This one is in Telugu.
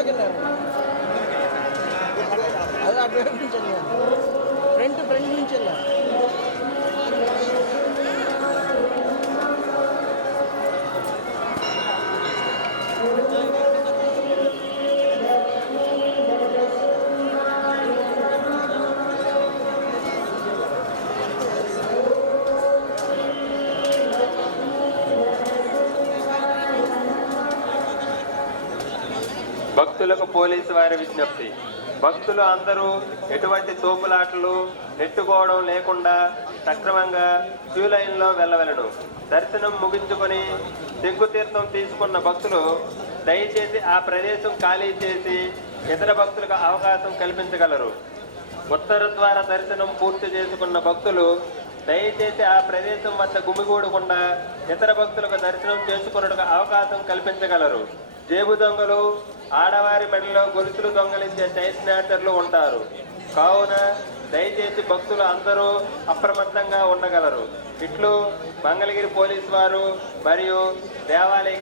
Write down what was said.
ಬಿಡೋಗಿಲ್ಲ భక్తులకు పోలీసు వారి విజ్ఞప్తి. భక్తులు అందరూ ఎటువంటి తోపులాటలు నెట్టుకోవడం లేకుండా సక్రమంగా క్యూ లైన్లో వెళ్ళవలను. దర్శనం ముగించుకొని తీర్థం తీసుకున్న భక్తులు దయచేసి ఆ ప్రదేశం ఖాళీ చేసి ఇతర భక్తులకు అవకాశం కల్పించగలరు. ఉత్తర ద్వార దర్శనం పూర్తి చేసుకున్న భక్తులు దయచేసి ఆ ప్రదేశం వద్ద గుమిగూడకుండా ఇతర భక్తులకు దర్శనం చేసుకున్నట్టుగా అవకాశం కల్పించగలరు. జేబు దొంగలు ఆడవారి మెడలో గొలుసులు దొంగలించే చైన్ స్నాచర్లు ఉంటారు. కావున దయచేసి భక్తులు అందరూ అప్రమత్తంగా ఉండగలరు. ఇట్లు మంగళగిరి పోలీసు వారు మరియు దేవాలయ